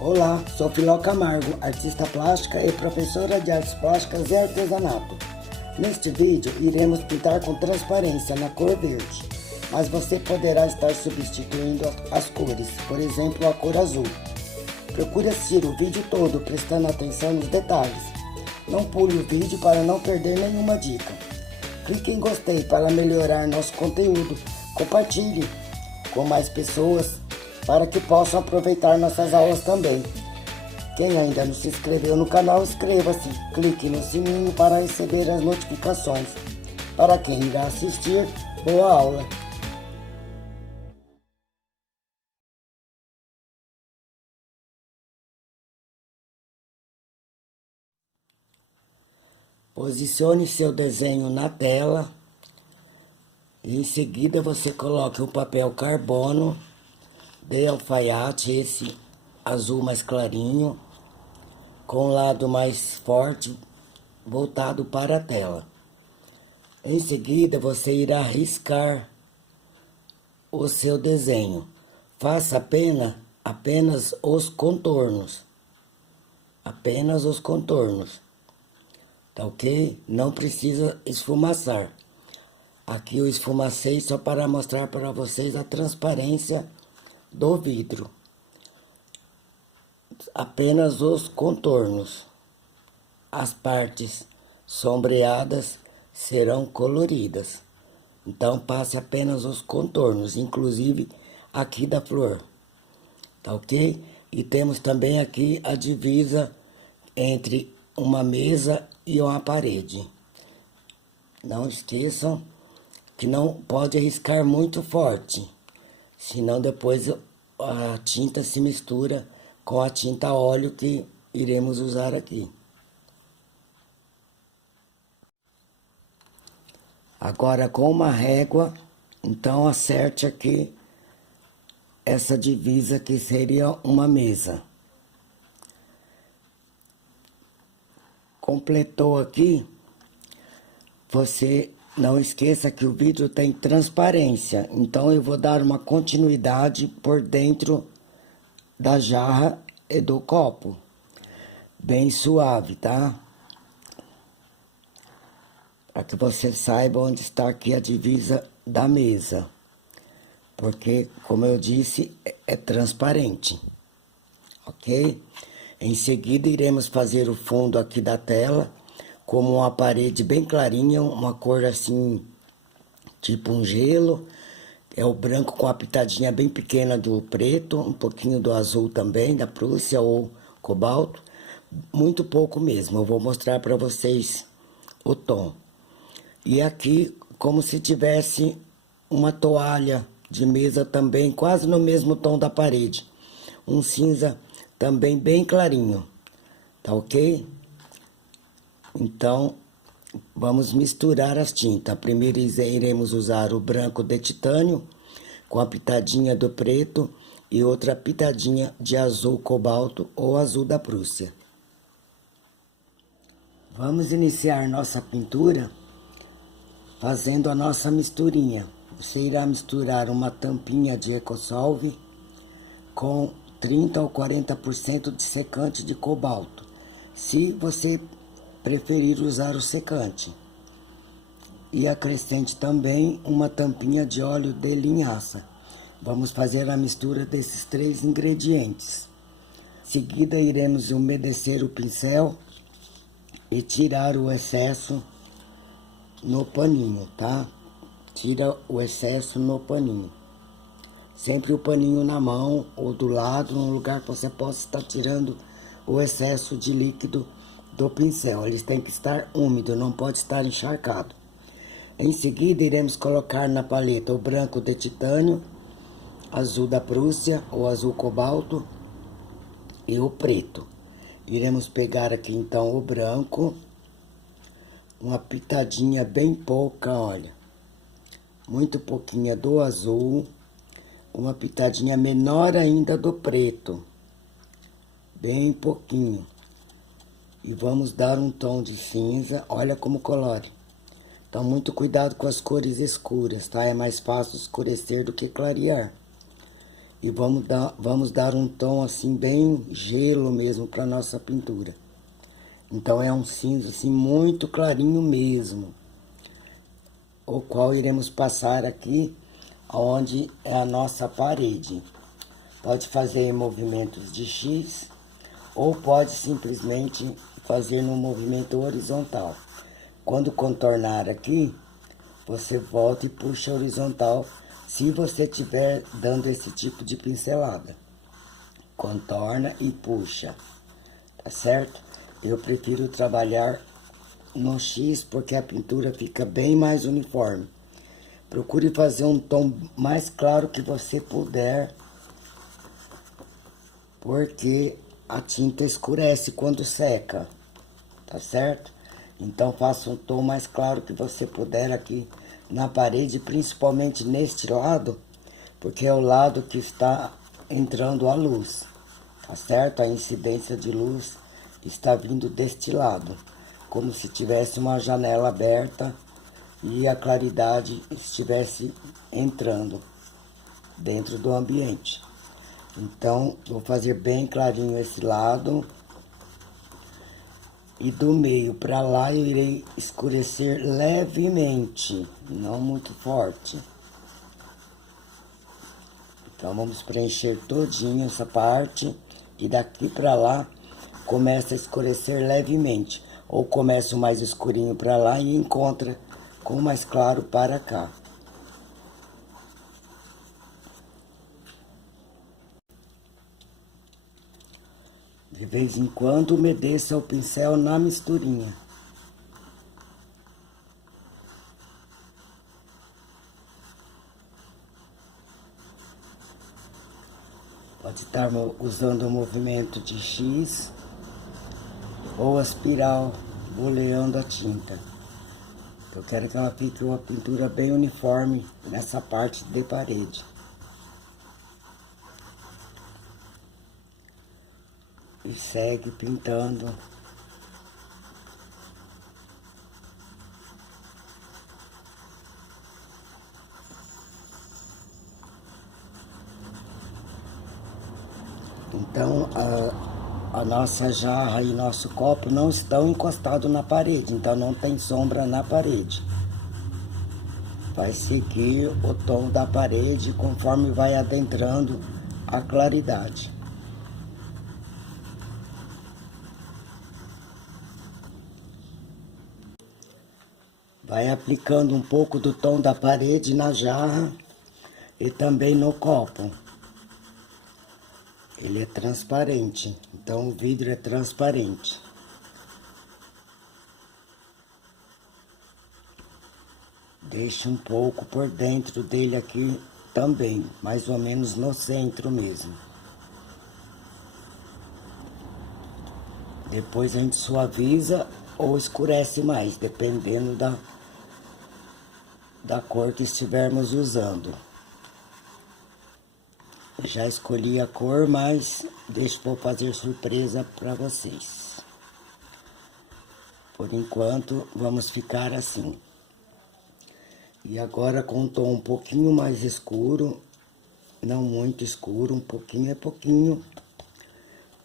Olá, sou Filó Camargo, artista plástica e professora de artes plásticas e artesanato. Neste vídeo, iremos pintar com transparência na cor verde, mas você poderá estar substituindo as cores, por exemplo, a cor azul. Procure assistir o vídeo todo, prestando atenção nos detalhes. Não pule o vídeo para não perder nenhuma dica. Clique em gostei para melhorar nosso conteúdo. Compartilhe com mais pessoas para que possam aproveitar nossas aulas também. Quem ainda não se inscreveu no canal, inscreva-se. Clique no sininho para receber as notificações. Para quem irá assistir, boa aula! Posicione seu desenho na tela. E em seguida você coloque o papel carbono de alfaiate, esse azul mais clarinho, com o lado mais forte voltado para a tela. Em seguida você irá riscar o seu desenho. Faça apenas os contornos. Apenas os contornos. Tá ok? Não precisa esfumaçar. Aqui eu esfumacei só para mostrar para vocês a transparência do vidro. Apenas os contornos. As partes sombreadas serão coloridas. Então passe apenas os contornos, inclusive aqui da flor. Tá ok? E temos também aqui a divisa entre uma mesa e uma parede. Não esqueçam que não pode riscar muito forte, senão depois a tinta se mistura com a tinta óleo que iremos usar aqui. Agora com uma régua, então acerte aqui essa divisa que seria uma mesa. Completou aqui, você não esqueça que o vidro tem transparência, então eu vou dar uma continuidade por dentro da jarra e do copo, bem suave, tá? Para que você saiba onde está aqui a divisa da mesa, porque, como eu disse, é transparente, ok? Em seguida, iremos fazer o fundo aqui da tela, como uma parede bem clarinha, uma cor assim, tipo um gelo. É o branco com a pitadinha bem pequena do preto, um pouquinho do azul também, da Prússia ou cobalto. Muito pouco mesmo, eu vou mostrar para vocês o tom. E aqui, como se tivesse uma toalha de mesa também, quase no mesmo tom da parede. Um cinza também bem clarinho, tá ok? Então, vamos misturar as tintas. Primeiro iremos usar o branco de titânio, com a pitadinha do preto e outra pitadinha de azul cobalto ou azul da Prússia. Vamos iniciar nossa pintura fazendo a nossa misturinha. Você irá misturar uma tampinha de Ecosolve com 30 ou 40% de secante de cobalto, se você preferir usar o secante. E acrescente também uma tampinha de óleo de linhaça. Vamos fazer a mistura desses três ingredientes. Em seguida, iremos umedecer o pincel e tirar o excesso no paninho, tá? Tira o excesso no paninho. Sempre o paninho na mão ou do lado, num lugar que você possa estar tirando o excesso de líquido do pincel. Eles têm que estar úmido, não pode estar encharcado. Em seguida, iremos colocar na paleta o branco de titânio, azul da Prússia ou azul cobalto e o preto. Iremos pegar aqui então o branco, uma pitadinha bem pouca, olha, muito pouquinha do azul, uma pitadinha menor ainda do preto, bem pouquinho. E vamos dar um tom de cinza, olha como colore. Então, muito cuidado com as cores escuras, tá? É mais fácil escurecer do que clarear. e vamos dar um tom assim bem gelo mesmo para nossa pintura. Então é um cinza assim muito clarinho mesmo, o qual iremos passar aqui onde é a nossa parede. Pode fazer em movimentos de X ou pode simplesmente fazer no movimento horizontal. Quando contornar aqui, você volta e puxa horizontal, se você estiver dando esse tipo de pincelada. Contorna e puxa, tá certo? Eu prefiro trabalhar no X porque a pintura fica bem mais uniforme. Procure fazer um tom mais claro que você puder, porque a tinta escurece quando seca, tá certo? Então faça um tom mais claro que você puder aqui na parede, principalmente neste lado, porque é o lado que está entrando a luz, tá certo? A incidência de luz está vindo deste lado, como se tivesse uma janela aberta e a claridade estivesse entrando dentro do ambiente. Então, vou fazer bem clarinho esse lado. E do meio para lá eu irei escurecer levemente, não muito forte. Então vamos preencher todinho essa parte e daqui para lá começa a escurecer levemente. Ou começa o mais escurinho para lá e encontra com o mais claro para cá. De vez em quando umedeça o pincel na misturinha. Pode estar usando o movimento de X ou a espiral, boleando a tinta. Eu quero que ela fique uma pintura bem uniforme nessa parte de parede. E segue pintando. Então, a nossa jarra e nosso copo não estão encostados na parede, então não tem sombra na parede. Vai seguir o tom da parede conforme vai adentrando a claridade. Vai aplicando um pouco do tom da parede na jarra e também no copo. Ele é transparente, então o vidro é transparente. Deixa um pouco por dentro dele aqui também, mais ou menos no centro mesmo. Depois a gente suaviza ou escurece mais, dependendo da cor que estivermos usando. Já escolhi a cor, mas deixo para fazer surpresa para vocês. Por enquanto, vamos ficar assim. E agora com um tom um pouquinho mais escuro, não muito escuro, um pouquinho é pouquinho,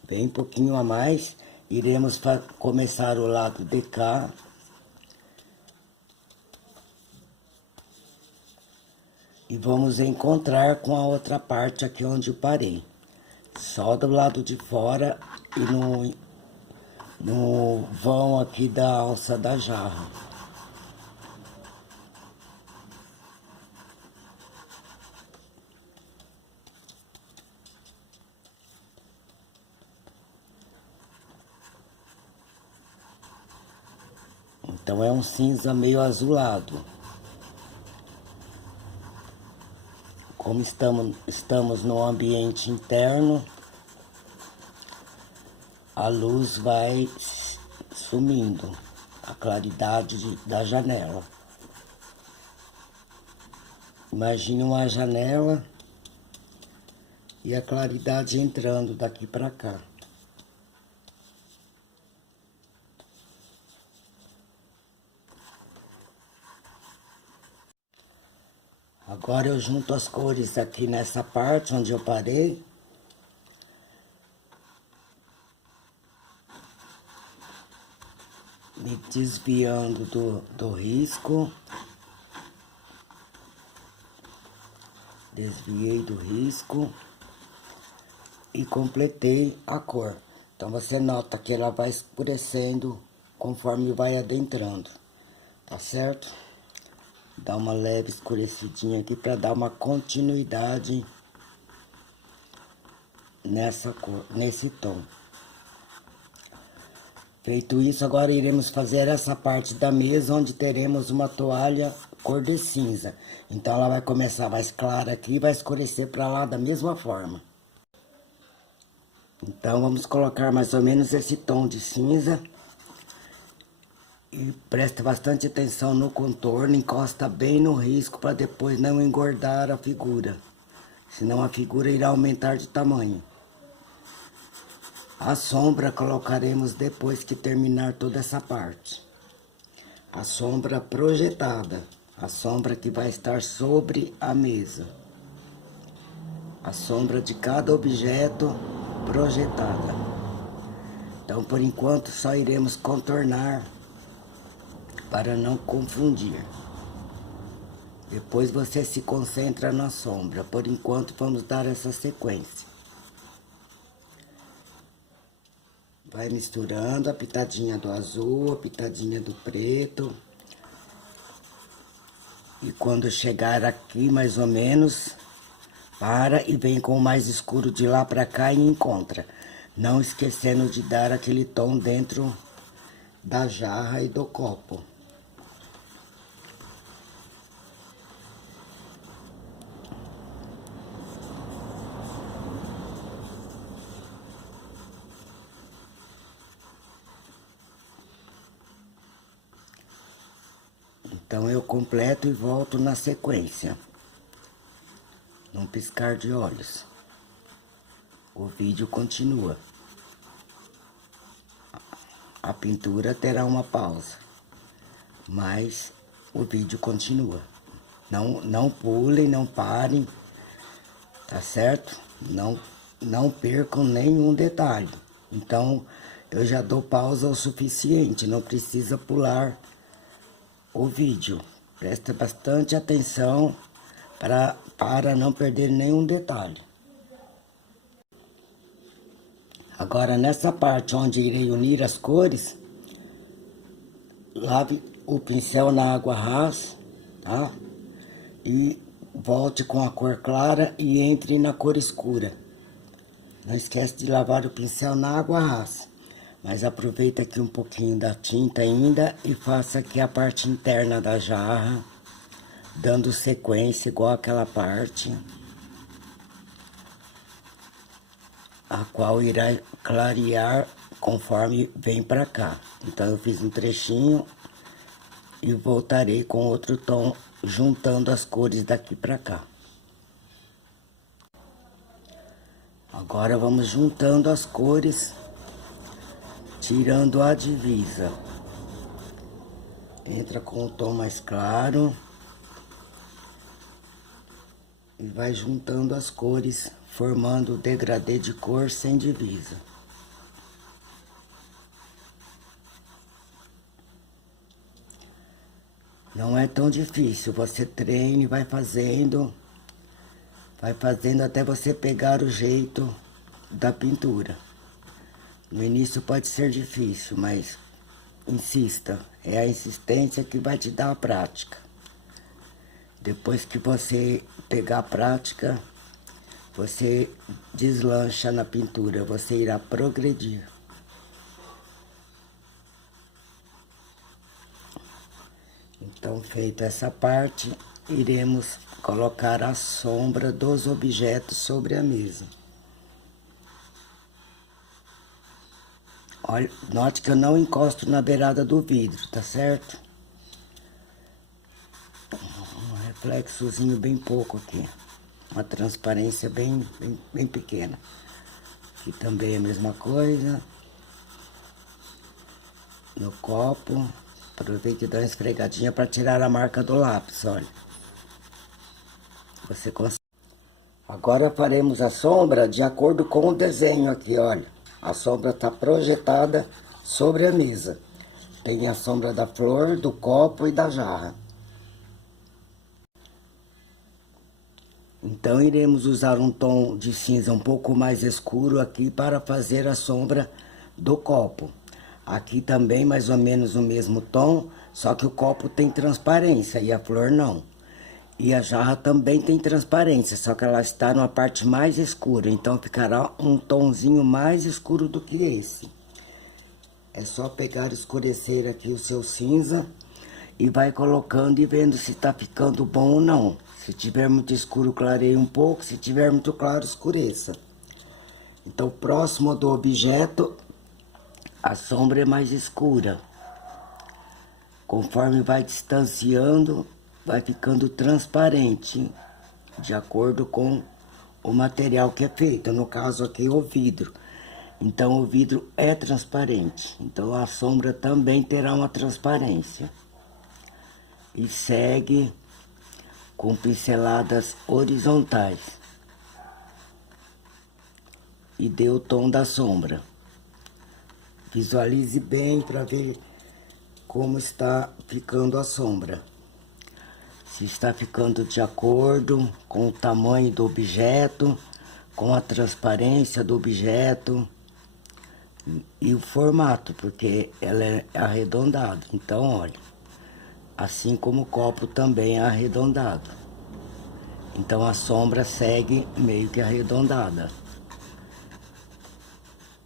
bem pouquinho a mais, iremos começar o lado de cá. E vamos encontrar com a outra parte aqui onde eu parei. Só do lado de fora e no vão aqui da alça da jarra. Então é um cinza meio azulado. Como estamos no ambiente interno, a luz vai sumindo, a claridade da janela. Imagine uma janela e a claridade entrando daqui para cá. Agora eu junto as cores aqui nessa parte onde eu parei. Me desviando do risco. Desviei do risco. E completei a cor. Então você nota que ela vai escurecendo conforme vai adentrando. Tá certo? Dá uma leve escurecidinha aqui para dar uma continuidade nessa cor, nesse tom. Feito isso, agora iremos fazer essa parte da mesa onde teremos uma toalha cor de cinza. Então ela vai começar mais clara aqui e vai escurecer para lá da mesma forma. Então vamos colocar mais ou menos esse tom de cinza. E presta bastante atenção no contorno, encosta bem no risco para depois não engordar a figura. Senão a figura irá aumentar de tamanho. A sombra colocaremos depois que terminar toda essa parte. A sombra projetada, a sombra que vai estar sobre a mesa. A sombra de cada objeto projetada. Então, por enquanto, só iremos contornar para não confundir. Depois você se concentra na sombra. Por enquanto, vamos dar essa sequência. Vai misturando a pitadinha do azul, a pitadinha do preto. E quando chegar aqui, mais ou menos, para e vem com o mais escuro de lá pra cá e encontra. Não esquecendo de dar aquele tom dentro da jarra e do copo. Então eu completo e volto na sequência, num piscar de olhos. O vídeo continua. A pintura terá uma pausa, mas o vídeo continua. Não pulem, não parem, tá certo? Não percam nenhum detalhe. Então eu já dou pausa o suficiente, não precisa pular o vídeo. Presta bastante atenção para não perder nenhum detalhe. Agora, nessa parte onde irei unir as cores, lave o pincel na água rasa, tá? E volte com a cor clara e entre na cor escura. Não esquece de lavar o pincel na água rasa. Mas aproveita aqui um pouquinho da tinta ainda e faça aqui a parte interna da jarra, dando sequência igual aquela parte, a qual irá clarear conforme vem pra cá. Então eu fiz um trechinho e voltarei com outro tom, juntando as cores daqui pra cá. Agora vamos juntando as cores, tirando a divisa. Entra com o tom mais claro. E vai juntando as cores, formando o degradê de cor sem divisa. Não é tão difícil, você treine, vai fazendo até você pegar o jeito da pintura. No início pode ser difícil, mas insista, é a insistência que vai te dar a prática. Depois que você pegar a prática, você deslancha na pintura, você irá progredir. Então, feita essa parte, iremos colocar a sombra dos objetos sobre a mesa. Olha, note que eu não encosto na beirada do vidro, tá certo? Um reflexozinho bem pouco aqui. Uma transparência bem pequena. Aqui também é a mesma coisa. No copo. Aproveite e dá uma esfregadinha para tirar a marca do lápis, olha. Você consegue. Agora faremos a sombra de acordo com o desenho aqui, olha. A sombra está projetada sobre a mesa. Tem a sombra da flor, do copo e da jarra. Então iremos usar um tom de cinza um pouco mais escuro aqui para fazer a sombra do copo. Aqui também mais ou menos o mesmo tom, só que o copo tem transparência e a flor não. E a jarra também tem transparência, só que ela está numa parte mais escura, então ficará um tomzinho mais escuro do que esse. É só pegar e escurecer aqui o seu cinza e vai colocando e vendo se está ficando bom ou não. Se tiver muito escuro, clareie um pouco, se tiver muito claro, escureça. Então, próximo do objeto, a sombra é mais escura. Conforme vai distanciando, vai ficando transparente, de acordo com o material que é feito. No caso aqui, o vidro. Então, o vidro é transparente. Então, a sombra também terá uma transparência. E segue com pinceladas horizontais. E dê o tom da sombra. Visualize bem para ver como está ficando a sombra. Se está ficando de acordo com o tamanho do objeto, com a transparência do objeto e o formato, porque ela é arredondada. Então, olha, assim como o copo também é arredondado. Então a sombra segue meio que arredondada.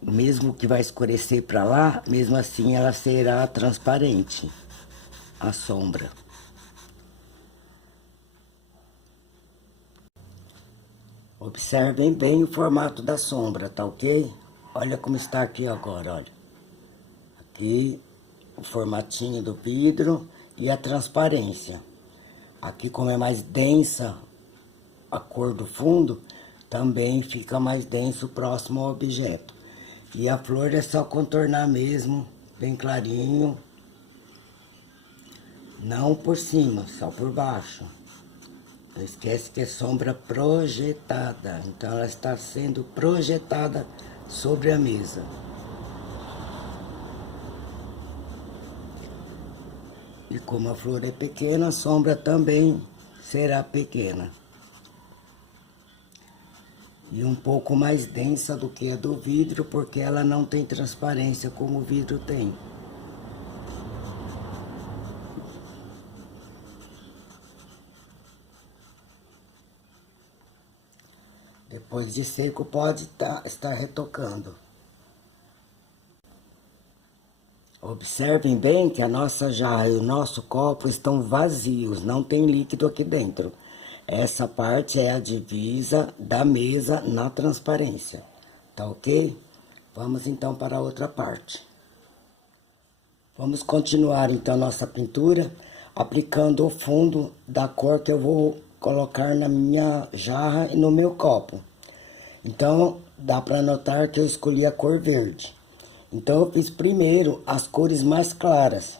Mesmo que vai escurecer para lá, mesmo assim ela será transparente, a sombra. Observem bem o formato da sombra, tá ok? Olha como está aqui agora, olha. Aqui o formatinho do vidro e a transparência. Aqui, como é mais densa a cor do fundo, também fica mais denso próximo ao objeto. E a flor é só contornar mesmo, bem clarinho. Não por cima, só por baixo. Não esquece que é sombra projetada, então ela está sendo projetada sobre a mesa. E como a flor é pequena, a sombra também será pequena. E um pouco mais densa do que a do vidro, porque ela não tem transparência como o vidro tem. Depois de seco, pode estar retocando. Observem bem que a nossa jarra e o nosso copo estão vazios, não tem líquido aqui dentro. Essa parte é a divisa da mesa na transparência, tá ok? Vamos então para a outra parte. Vamos continuar então nossa pintura, aplicando o fundo da cor que eu vou colocar na minha jarra e no meu copo. Então, dá para notar que eu escolhi a cor verde. Então, eu fiz primeiro as cores mais claras.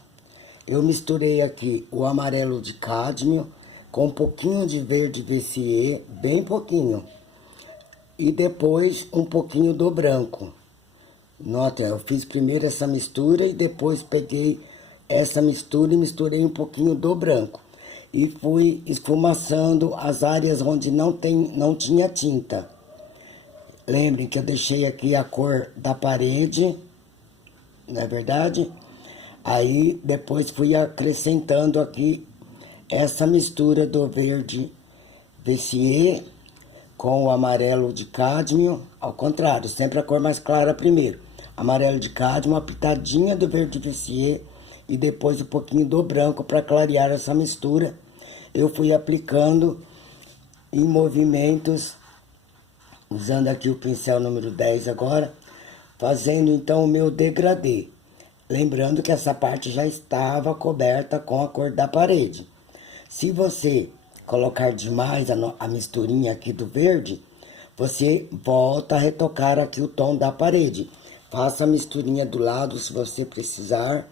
Eu misturei aqui o amarelo de cádmio com um pouquinho de verde VCE, bem pouquinho. E depois um pouquinho do branco. Nota, eu fiz primeiro essa mistura e depois peguei essa mistura e misturei um pouquinho do branco. E fui esfumaçando as áreas onde não tinha tinta. Lembrem que eu deixei aqui a cor da parede, não é verdade? Aí depois fui acrescentando aqui essa mistura do verde VCE com o amarelo de cádmio, ao contrário, sempre a cor mais clara primeiro. Amarelo de cádmio, uma pitadinha do verde VCE e depois um pouquinho do branco para clarear essa mistura. Eu fui aplicando em movimentos, usando aqui o pincel número 10 agora, fazendo então o meu degradê. Lembrando que essa parte já estava coberta com a cor da parede. Se você colocar demais a misturinha aqui do verde, você volta a retocar aqui o tom da parede. Faça a misturinha do lado se você precisar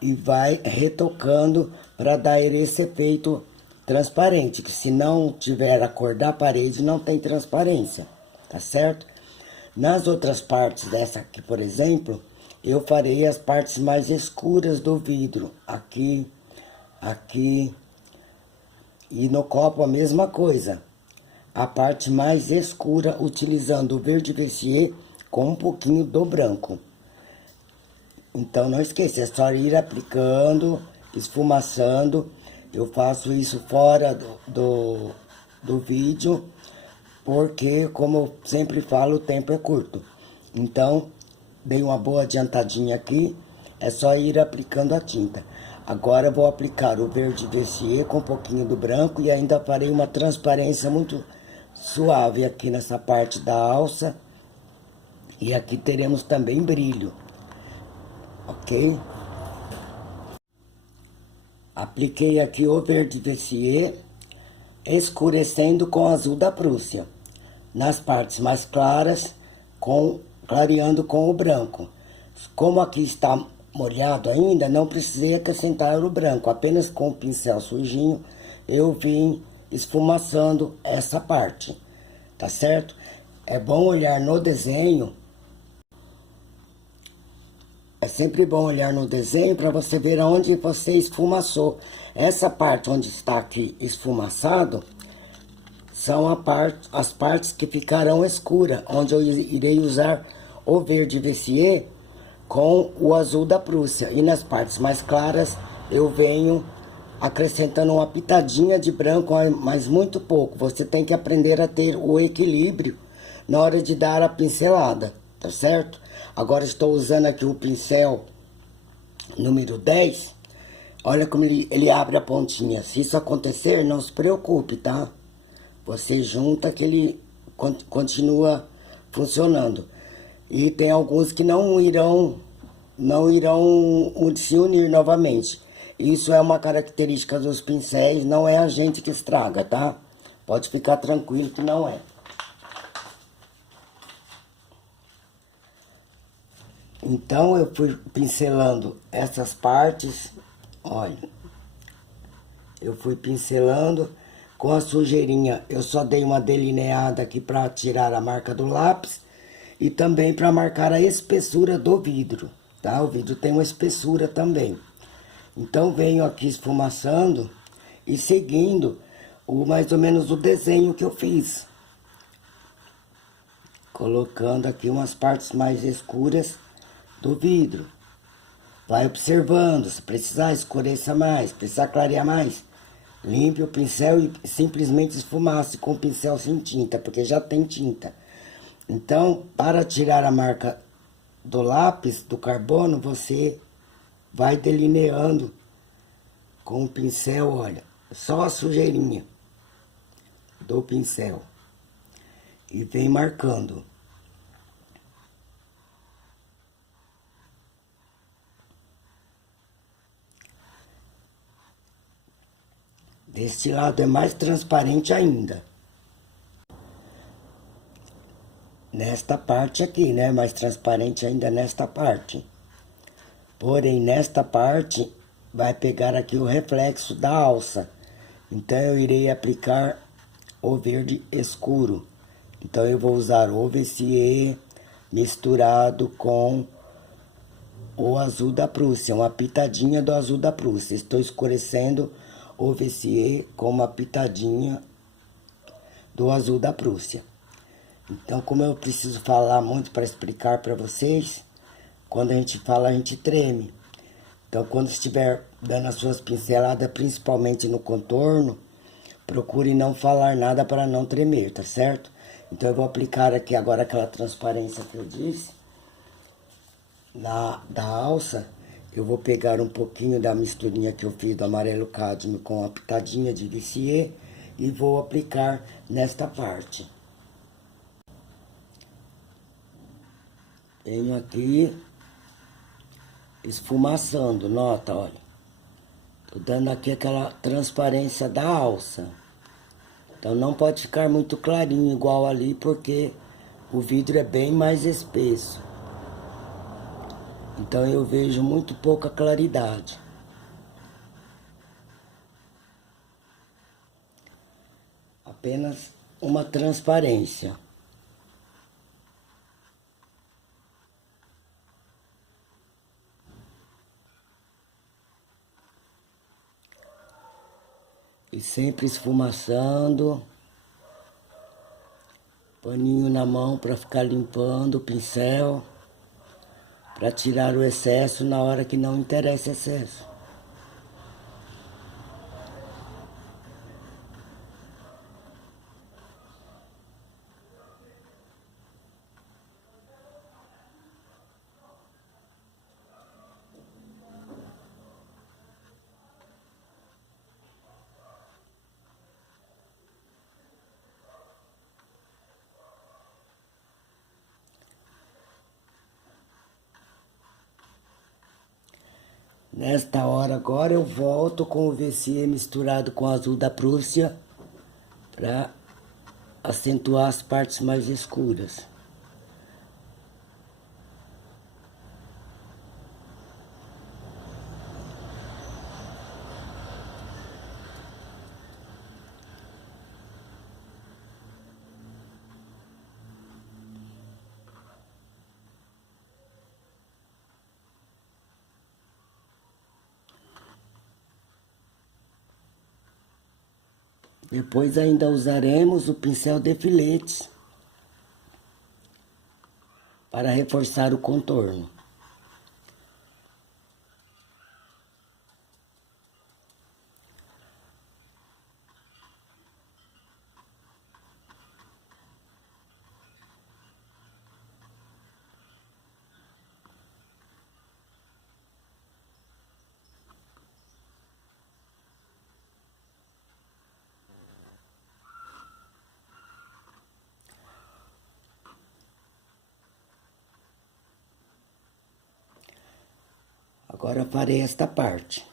e vai retocando para dar esse efeito transparente, que se não tiver a cor da parede, não tem transparência, tá certo? Nas outras partes dessa aqui, por exemplo, eu farei as partes mais escuras do vidro, aqui, aqui, e no copo a mesma coisa. A parte mais escura, utilizando o verde Vercier com um pouquinho do branco. Então não esqueça, é só ir aplicando, esfumaçando. Eu faço isso fora do vídeo, porque, como eu sempre falo, o tempo é curto. Então, dei uma boa adiantadinha aqui, é só ir aplicando a tinta. Agora eu vou aplicar o verde Vercier com um pouquinho do branco e ainda farei uma transparência muito suave aqui nessa parte da alça. E aqui teremos também brilho, ok? Apliquei aqui o verde Vercier, escurecendo com o azul da Prússia. Nas partes mais claras, clareando com o branco. Como aqui está molhado ainda, não precisei acrescentar o branco. Apenas com o pincel sujinho, eu vim esfumaçando essa parte, tá certo? É bom olhar no desenho. É sempre bom olhar no desenho para você ver aonde você esfumaçou. Essa parte onde está aqui esfumaçado são as partes que ficarão escuras, onde eu irei usar o verde Vercier com o azul da Prússia. E nas partes mais claras eu venho acrescentando uma pitadinha de branco, mas muito pouco. Você tem que aprender a ter o equilíbrio na hora de dar a pincelada, tá certo? Agora estou usando aqui o pincel número 10. Olha como ele abre a pontinha. Se isso acontecer, não se preocupe, tá? Você junta que ele continua funcionando. E tem alguns que não irão se unir novamente. Isso é uma característica dos pincéis, não é a gente que estraga, tá? Pode ficar tranquilo que não é. Então eu fui pincelando essas partes, olha. Eu fui pincelando com a sujeirinha. Eu só dei uma delineada aqui para tirar a marca do lápis e também para marcar a espessura do vidro, tá? O vidro tem uma espessura também. Então venho aqui esfumaçando e seguindo mais ou menos o desenho que eu fiz. Colocando aqui umas partes mais escuras do vidro. Vai observando, se precisar escureça mais, precisar clarear mais, limpe o pincel e simplesmente esfumace com o pincel sem tinta, porque já tem tinta. Então, para tirar a marca do lápis, do carbono, você vai delineando com o pincel, olha, só a sujeirinha do pincel. E vem marcando. Deste lado é mais transparente ainda. Nesta parte aqui, né? Mais transparente ainda nesta parte. Porém, nesta parte, vai pegar aqui o reflexo da alça. Então, eu irei aplicar o verde escuro. Então, eu vou usar o Vercier misturado com o azul da Prússia. Uma pitadinha do azul da Prússia. Estou escurecendo o Vercier com uma pitadinha do azul da Prússia. Então, como eu preciso falar muito para explicar para vocês, quando a gente fala, a gente treme. Então, quando estiver dando as suas pinceladas, principalmente no contorno, procure não falar nada para não tremer, tá certo? Então, eu vou aplicar aqui agora aquela transparência que eu disse, da alça. Eu vou pegar um pouquinho da misturinha que eu fiz do amarelo cádmio com uma pitadinha de Vercier e vou aplicar nesta parte. Venho aqui esfumaçando, nota, olha. Tô dando aqui aquela transparência da alça. Então não pode ficar muito clarinho igual ali, porque o vidro é bem mais espesso. Então eu vejo muito pouca claridade. apenas uma transparência. E sempre esfumaçando, paninho na mão para ficar limpando o pincel, para tirar o excesso na hora que não interessa excesso. Nesta hora agora eu volto com o VC misturado com o azul da Prússia para acentuar as partes mais escuras. Depois ainda usaremos o pincel de filetes para reforçar o contorno. Agora farei esta parte.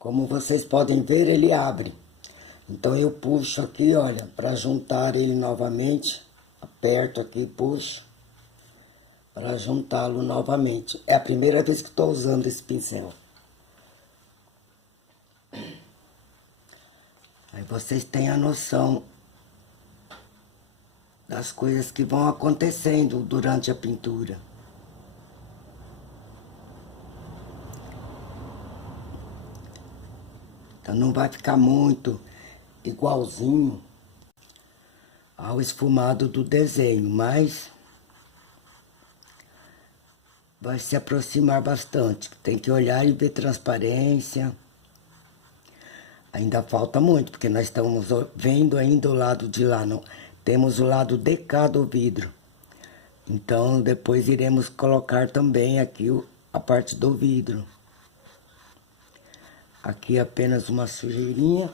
Como vocês podem ver, ele abre. Então eu puxo aqui, olha, para juntar ele novamente. Aperto aqui e puxo para juntá-lo novamente. É a primeira vez que estou usando esse pincel. Aí vocês têm a noção das coisas que vão acontecendo durante a pintura. Então não vai ficar muito igualzinho ao esfumado do desenho, mas vai se aproximar bastante. Tem que olhar e ver transparência. Ainda falta muito, porque nós estamos vendo ainda o lado de lá. Não. Temos o lado de cá do vidro. Então, depois iremos colocar também aqui a parte do vidro. Aqui apenas uma sujeirinha.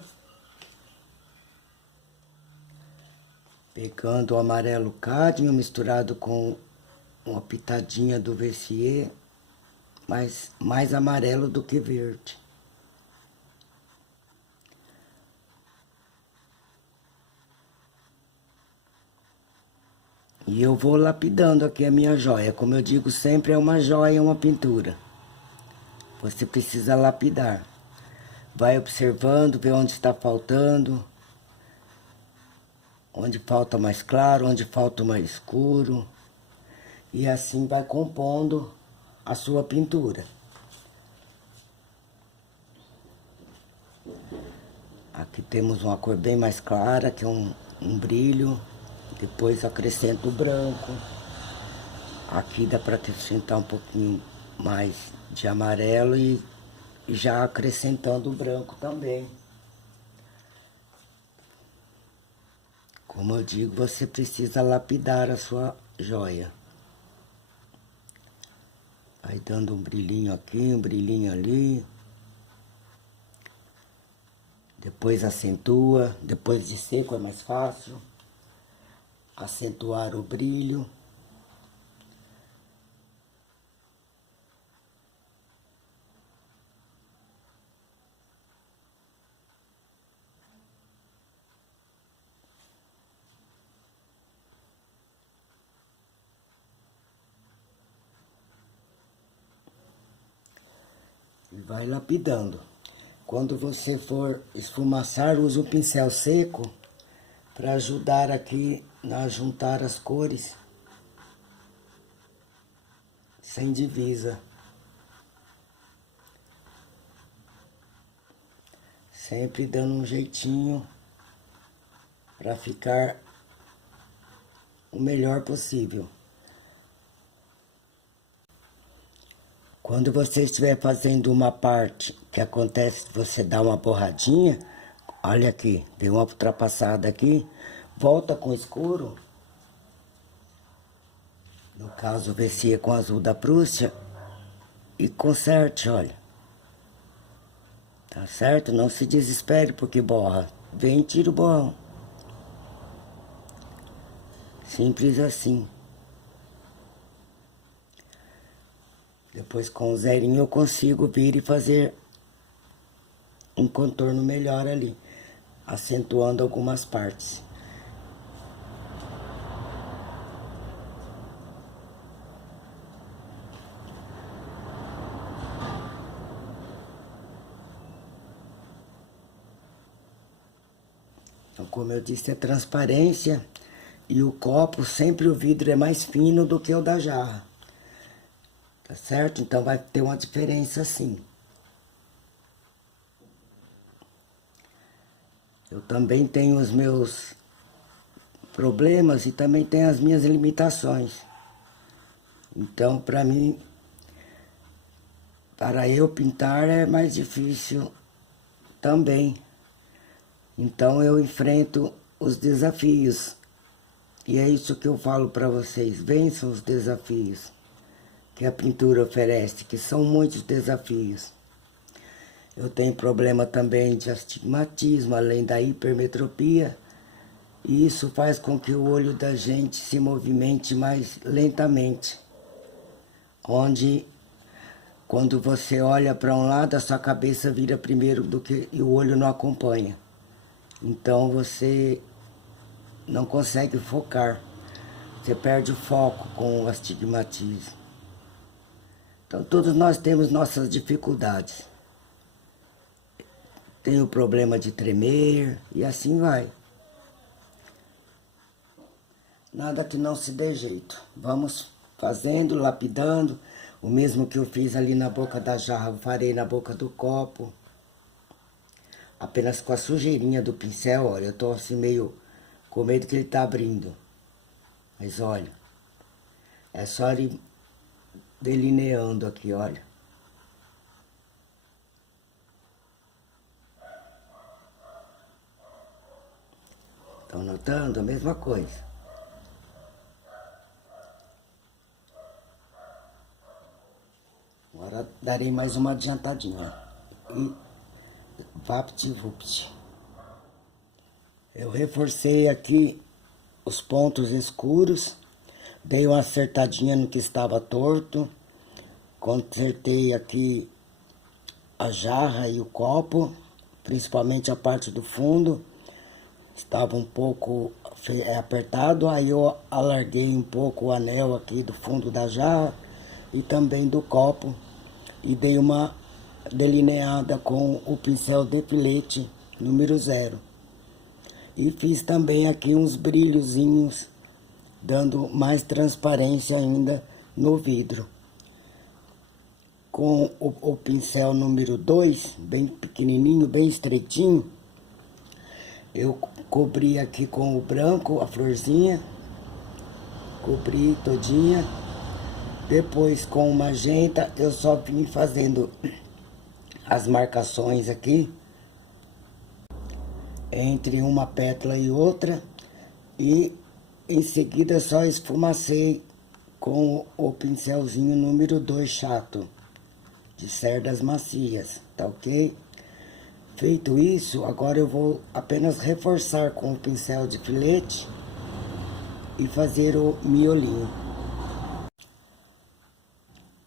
Pegando o amarelo cádmio misturado com uma pitadinha do Vercier, mas mais amarelo do que verde. E eu vou lapidando aqui a minha joia. Como eu digo sempre, é uma joia, uma pintura. Você precisa lapidar. Vai observando, vê onde está faltando. Onde falta mais claro, onde falta mais escuro. E assim vai compondo a sua pintura. Aqui temos uma cor bem mais clara, que é um brilho. Depois acrescento o branco. Aqui dá para acrescentar um pouquinho mais de amarelo e já acrescentando o branco também. Como eu digo, você precisa lapidar a sua joia. Vai dando um brilhinho aqui, um brilhinho ali. Depois acentua, depois de seco é mais fácil. Acentuar o brilho. E vai lapidando. Quando você for esfumaçar, use o pincel seco para ajudar aqui a juntar as cores sem divisa. Sempre dando um jeitinho para ficar o melhor possível. Quando você estiver fazendo uma parte que acontece, você dá uma borradinha, olha aqui, deu uma ultrapassada aqui, volta com o escuro, no caso o Vercier com azul da Prússia, e conserte, olha. Tá certo? Não se desespere porque borra. Vem e tira o borrão. Simples assim. Depois com o zerinho eu consigo vir e fazer um contorno melhor ali, acentuando algumas partes. Então, como eu disse, é transparência e o copo, sempre o vidro é mais fino do que o da jarra. Tá certo? Então vai ter uma diferença sim. Eu também tenho os meus problemas e também tenho as minhas limitações. Então, para mim, para eu pintar é mais difícil também. Então eu enfrento os desafios. E é isso que eu falo para vocês, vençam os desafios que a pintura oferece, que são muitos desafios. Eu tenho problema também de astigmatismo, além da hipermetropia, e isso faz com que o olho da gente se movimente mais lentamente, onde quando você olha para um lado, a sua cabeça vira primeiro do que e o olho não acompanha. Então você não consegue focar. Você perde o foco com o astigmatismo. Então todos nós temos nossas dificuldades. Tem o problema de tremer e assim vai. Nada que não se dê jeito. Vamos fazendo, lapidando. O mesmo que eu fiz ali na boca da jarra, eu farei na boca do copo. Apenas com a sujeirinha do pincel, olha, eu tô assim meio com medo que ele tá abrindo. Mas olha, é só ele delineando aqui, olha. Estão notando a mesma coisa. Agora darei mais uma adiantadinha. E vapt-vupt. Eu reforcei aqui os pontos escuros. Dei uma acertadinha no que estava torto. Consertei aqui a jarra e o copo, principalmente a parte do fundo. Estava um pouco apertado, aí eu alarguei um pouco o anel aqui do fundo da jarra e também do copo. E dei uma delineada com o pincel de filete número 0. E fiz também aqui uns brilhozinhos, dando mais transparência ainda no vidro. Com o pincel número 2, bem pequenininho, bem estreitinho, eu cobri aqui com o branco a florzinha, cobri todinha. Depois com o magenta eu só vim fazendo as marcações aqui entre uma pétala e outra, e em seguida só esfumacei com o pincelzinho número 2 chato, de cerdas macias, tá ok? Feito isso, agora eu vou apenas reforçar com o pincel de filete e fazer o miolinho.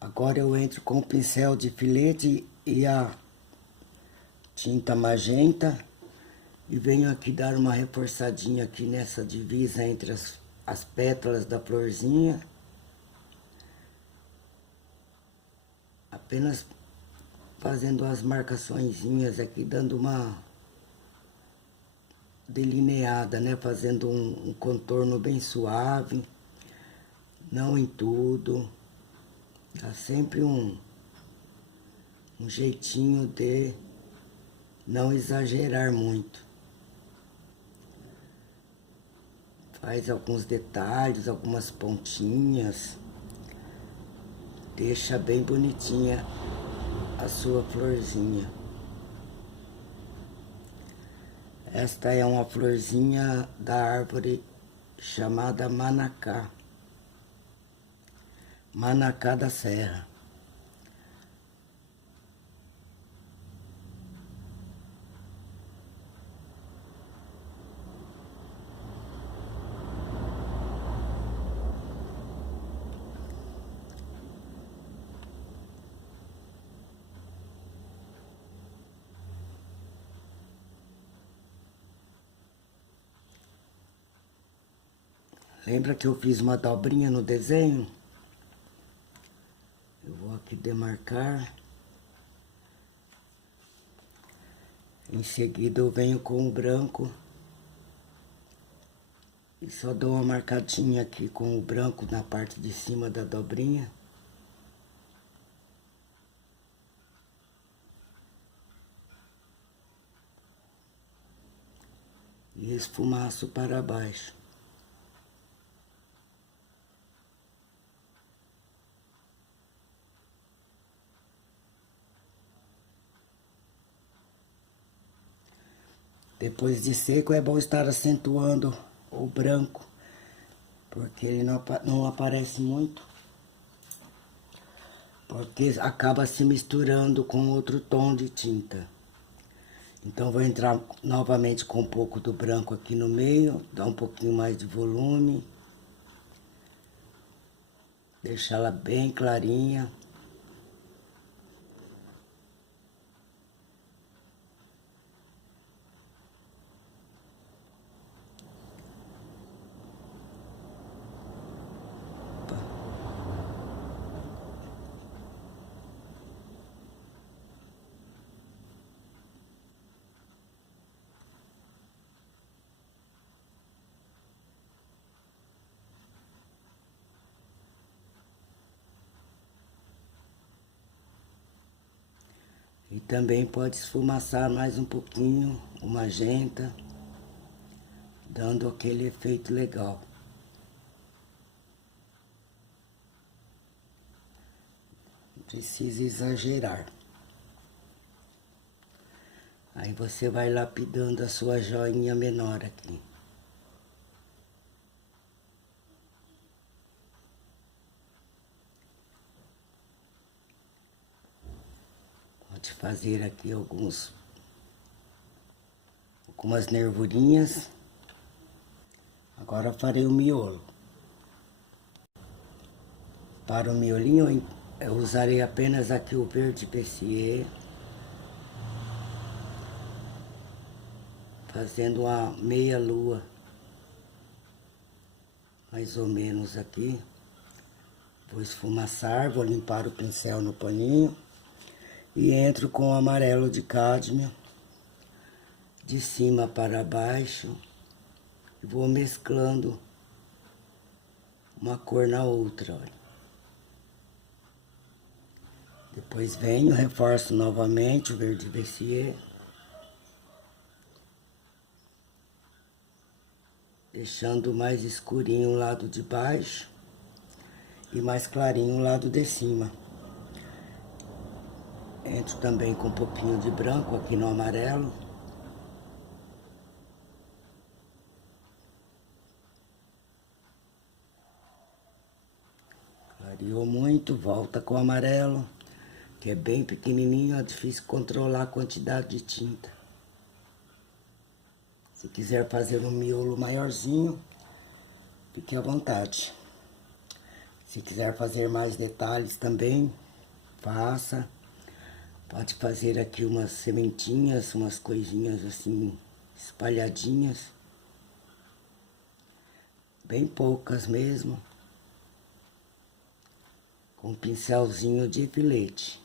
Agora eu entro com o pincel de filete e a tinta magenta e venho aqui dar uma reforçadinha aqui nessa divisa entre as pétalas da florzinha. Apenas fazendo as marcaçõezinhas aqui, dando uma delineada, né? Fazendo um contorno bem suave, não em tudo. Dá sempre um jeitinho de não exagerar muito. Faz alguns detalhes, algumas pontinhas. Deixa bem bonitinha a sua florzinha. Esta é uma florzinha da árvore chamada manacá. Manacá da Serra. Lembra que eu fiz uma dobrinha no desenho? Eu vou aqui demarcar. Em seguida eu venho com o branco. E só dou uma marcadinha aqui com o branco na parte de cima da dobrinha. E esfumaço para baixo. Depois de seco é bom estar acentuando o branco, porque ele não aparece muito, porque acaba se misturando com outro tom de tinta. Então vou entrar novamente com um pouco do branco aqui no meio, dar um pouquinho mais de volume, deixar ela bem clarinha. E também pode esfumaçar mais um pouquinho o magenta, dando aquele efeito legal. Não precisa exagerar. Aí você vai lapidando a sua joinha menor aqui. Pode fazer aqui algumas nervurinhas. Agora farei o miolo. Para o miolinho eu usarei apenas aqui o verde Persier, fazendo uma meia lua, mais ou menos aqui. Vou esfumaçar, vou limpar o pincel no paninho e entro com o amarelo de cádmio de cima para baixo e vou mesclando uma cor na outra, olha. Depois venho, reforço novamente o verde Persier, deixando mais escurinho o lado de baixo e mais clarinho o lado de cima. Entro também com um pouquinho de branco aqui no amarelo. Clareou muito, volta com o amarelo, que é bem pequenininho, é difícil controlar a quantidade de tinta. Se quiser fazer um miolo maiorzinho, fique à vontade. Se quiser fazer mais detalhes também, faça. Pode fazer aqui umas sementinhas, umas coisinhas assim, espalhadinhas. Bem poucas mesmo. Com um pincelzinho de filete.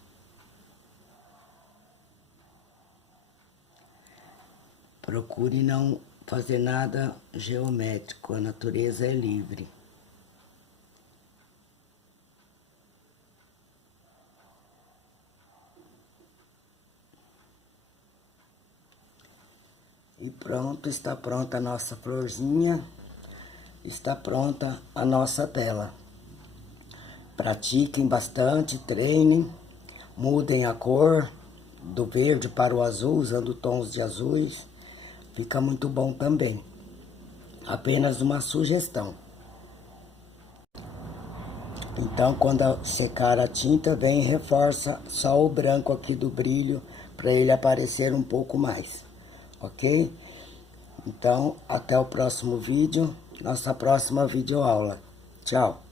Procure não fazer nada geométrico, a natureza é livre. E pronto, está pronta a nossa florzinha, está pronta a nossa tela. Pratiquem bastante, treinem, mudem a cor do verde para o azul, usando tons de azuis. Fica muito bom também. Apenas uma sugestão. Então, quando secar a tinta, vem e reforça só o branco aqui do brilho, para ele aparecer um pouco mais, ok? Então, até o próximo vídeo, nossa próxima videoaula. Tchau!